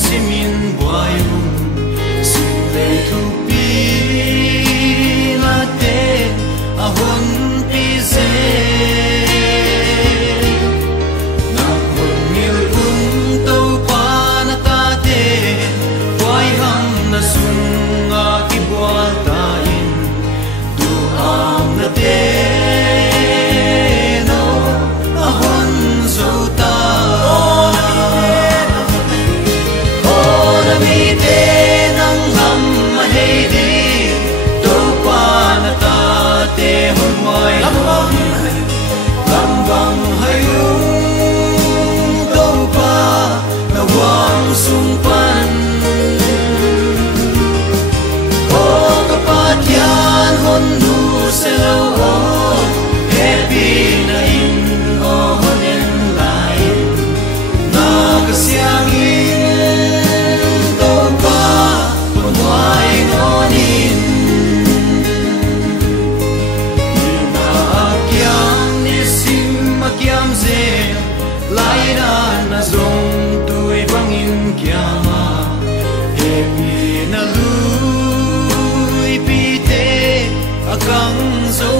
simin buayung sile thupi late ahon pise na hon mil to panatate buay ham na sunga ki buata in du am na te no ahon zota lambang hayung đâu pa na wang sumpan o kapatyan hon nu selo o happy na in o honen lain na kasyangin đâu pa pagway ngonin kiam ze lai na zong tui bangin kiama epi na lui pite akang zo